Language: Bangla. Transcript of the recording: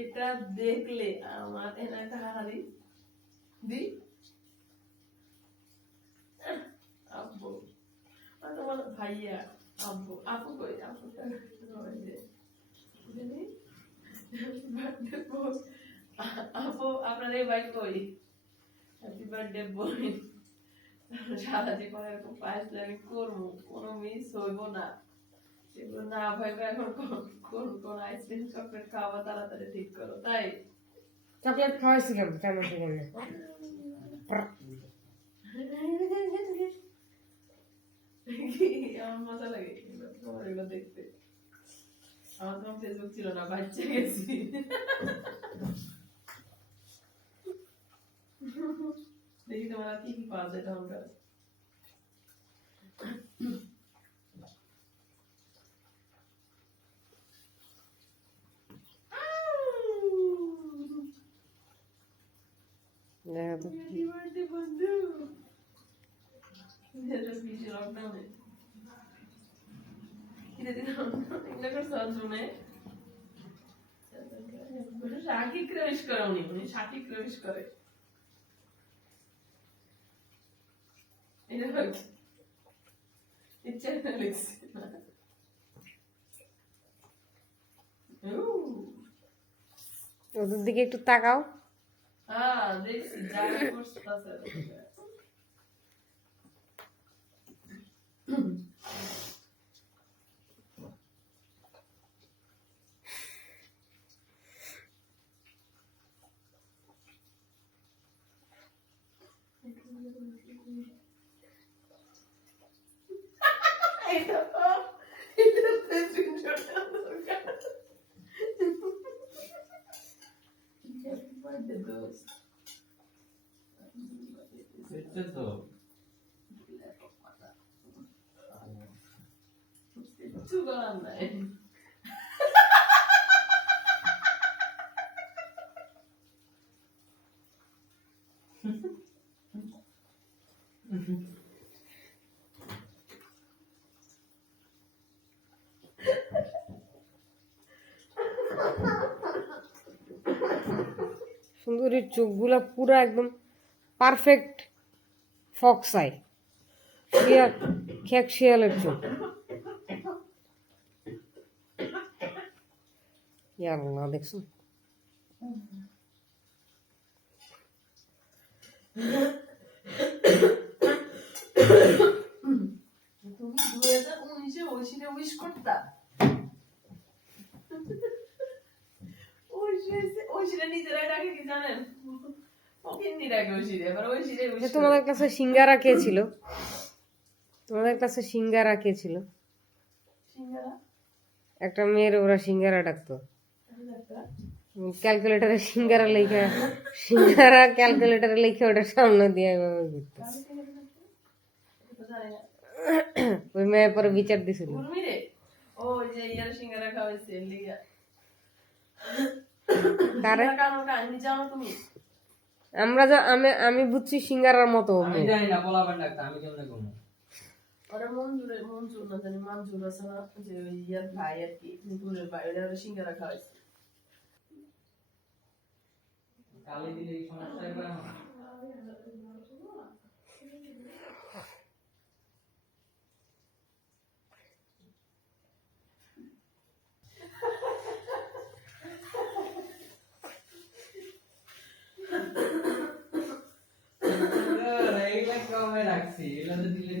এটা দেখলে আমার এনাটা হারি দি আব্বু তোমার ভাইয়া আব্বু আপু কই আপু আপু আপনার এই ভাই কই হ্যাপি বার্থডে বোন সারা জীবন এরকম পায়েস আমি করবো কোনো মিস হইব না সেগুলো না ভাইবে এখন কোন কোন আইসক্রিম চকলেট খাওয়া তাড়াতাড়ি ঠিক করো তাই চকলেট খাওয়াইছিলাম কেমন করে আমার মজা লাগে তোমার এগুলো দেখতে আমার তোমার ফেসবুক ছিল না বাচ্চা গেছি দেখি তোমার কি কি পাওয়া যায় তোমার কাছে বন্ধু শাকিক প্রবেশ করে উনি শাকিক প্রবেশ করে এটা ইচ্ছা লিখছি ওদের দিকে একটু তাকাও হ্যাঁ দেখছি জায়গা করছে সুন্দরীর চোখগুলা পুরো একদম পারফেক্ট ফক্স আই খেক শিয়ালের চোখ ইয়াল্লাহ দেখছো তুমি 2019-এ ঐশীরে উইশ করতা ঐশীরে নিজেরাই ডাকে কি জানেন ওকিন্নি ডাকে ঐশীরে এবার ঐশীরে উইশ তোমাদের কাছে সিঙ্গারা কে ছিল তোমাদের কাছে সিঙ্গারা কে ছিল সিঙ্গারা একটা মেয়ের ওরা সিঙ্গারা ডাকতো ক্যালকুলেটারে সিঙ্গারা লেখা সিঙ্গারা ক্যালকুলেটারে লেখা ওটার সামনে দিয়ে ঘুরতো ওই মেয়ে পরে বিচার দিছিল ও যে ইয়ার সিঙ্গারা খাওয়াইছে লিগা কারে আমি জানো তুমি আমি বুঝছি সিঙ্গারার মতো আমি জানি না বলাবার ডাকতে আমি কেমনে করব ওরা মঞ্জুর না জানি মঞ্জুর আছে না যে ইয়ার ভাই আর কি দূরের ভাই ওরা সিঙ্গারা খাওয়াইছে কালি দিলে এই সমস্যা হবে না এইগুলা কমে রাখছি এগুলা তো দিলে